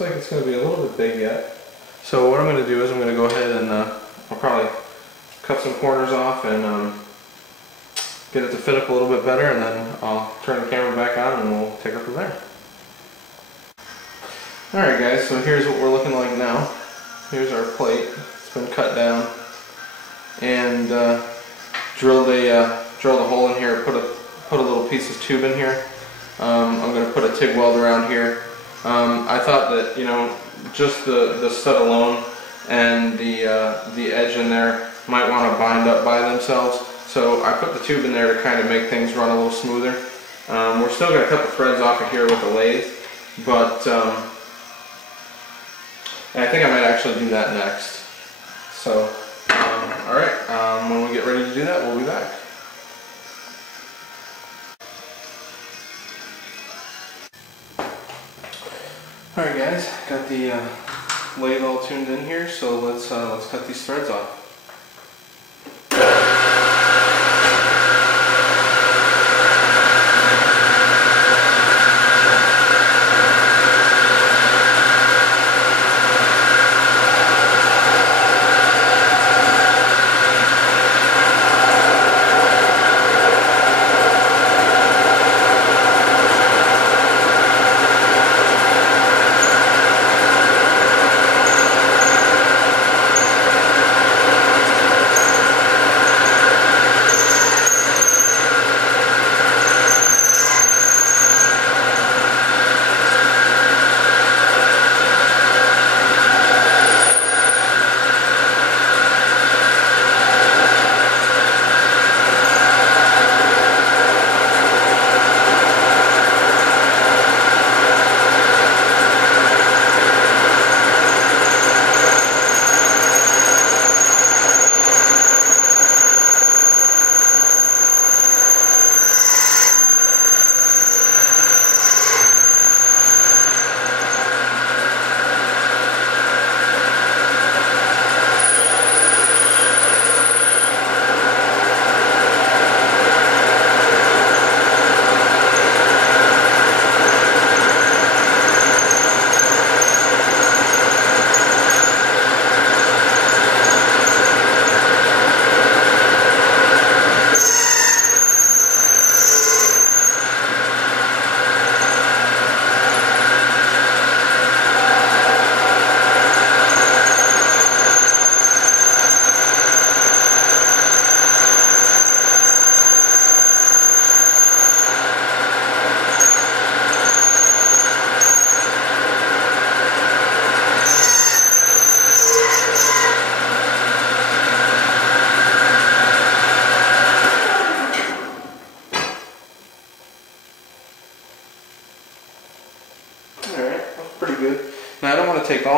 looks like it's going to be a little bit big yet. So what I'm going to do is I'm going to go ahead and I'll probably cut some corners off and get it to fit up a little bit better, and then I'll turn the camera back on and we'll take it from there. Alright guys, so here's what we're looking like now. Here's our plate. It's been cut down and drilled a hole in here, put a little piece of tube in here. I'm going to put a TIG weld around here. I thought that, you know, just the stud alone and the edge in there might want to bind up by themselves. So I put the tube in there to kind of make things run a little smoother. We're still going to cut the threads off of here with the lathe, but and I think I might actually do that next. So, alright, when we get ready to do that, we'll be back. Alright guys, got the lathe all tuned in here, so let's cut these threads off.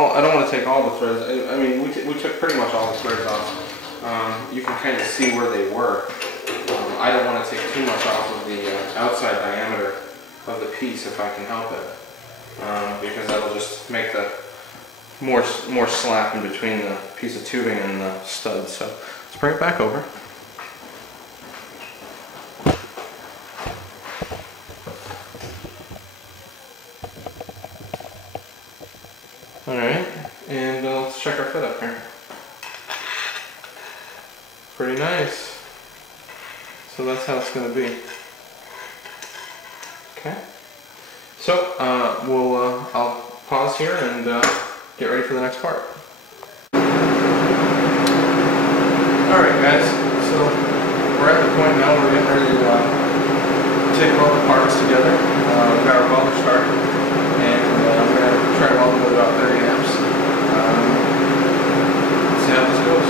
I don't want to take all the threads. I mean, we took pretty much all the threads off. You can kind of see where they were. I don't want to take too much off of the outside diameter of the piece if I can help it, because that'll just make the more slap in between the piece of tubing and the stud. So let's bring it back over. Alright, and let's check our fit up here. Pretty nice. So that's how it's going to be. Okay. So I'll pause here and get ready for the next part. Alright guys, so we're at the point now where we're getting ready to take all the parts together. We've got our welder started. And I'm going to try welding with about 30 amps. See how this goes.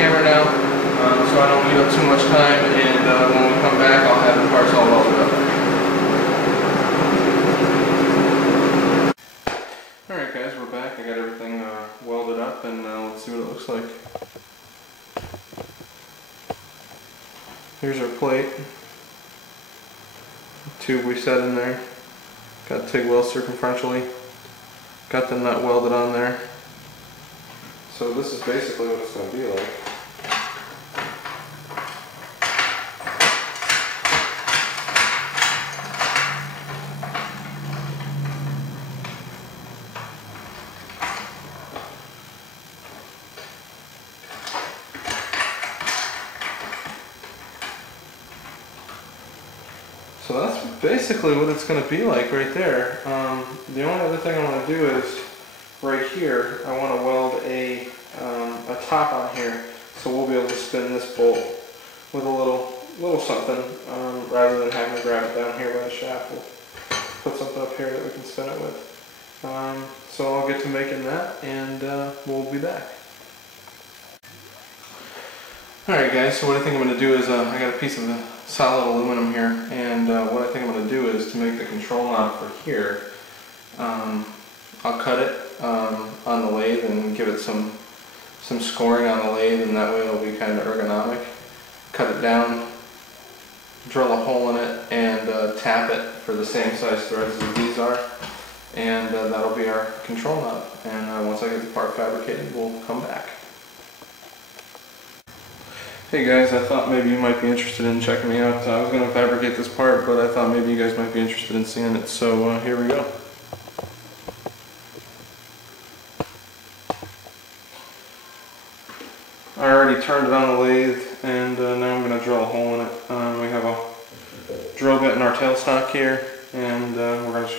camera now, so I don't eat up too much time, and when we come back I'll have the parts all welded up. Alright guys, we're back. I got everything welded up, and let's see what it looks like. Here's our plate. The tube we set in there. Got TIG weld circumferentially. Got the nut welded on there. So this is basically what it's going to be like. So that's basically what it's going to be like right there. The only other thing I want to do is right here, I want to weld a top on here, so we'll be able to spin this bolt with a little something, rather than having to grab it down here by the shaft. We'll put something up here that we can spin it with. So I'll get to making that, and we'll be back. Alright guys, so what I think I'm going to do is, I got a piece of solid aluminum here, and what I think I'm going to do is to make the control knob for here, I'll cut it on the lathe and give it some scoring on the lathe, and that way it'll be kind of ergonomic. Cut it down, drill a hole in it, and tap it for the same size threads as these are, and that'll be our control knob. And once I get the part fabricated, we'll come back. Hey guys, I thought maybe you might be interested in checking me out. I was going to fabricate this part, but I thought maybe you guys might be interested in seeing it, so here we go. I already turned it on the lathe, and now I'm going to drill a hole in it. We have a drill bit in our tailstock here, and we're going to